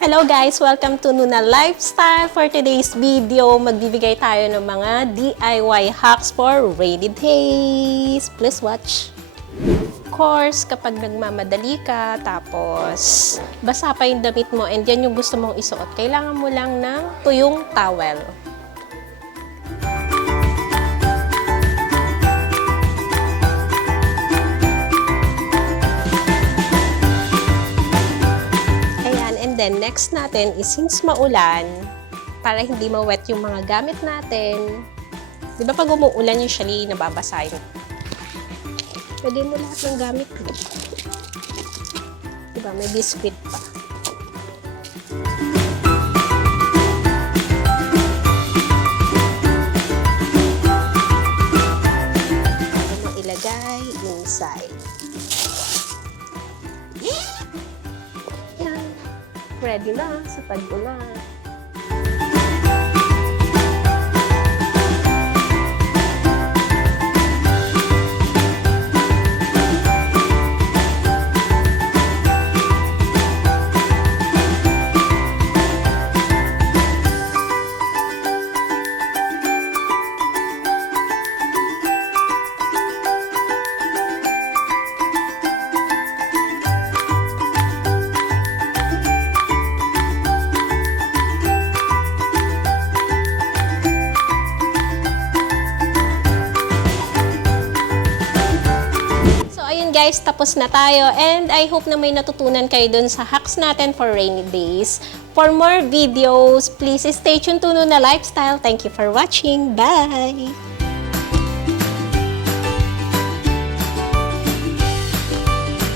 Hello guys! Welcome to Nuna Lifestyle. For today's video, magbibigay tayo ng mga DIY hacks for rainy days. Please watch! Of course, kapag nagmamadali ka, tapos basa pa yung damit mo and yan yung gusto mong isuot, kailangan mo lang ng tuyong towel. Then, next natin is since maulan, para hindi ma-wet yung mga gamit natin. Di ba pag umuulan usually nababasa yun? Pwede mo lahat ng gamit mo. Di ba? May biscuit pa. Pwede mo ilagay inside. Ready na sa tag-ulan. Guys, tapos na tayo and I hope na may natutunan kayo dun sa hacks natin for rainy days. For more videos, please stay tuned to Nuna Lifestyle. Thank you for watching. Bye!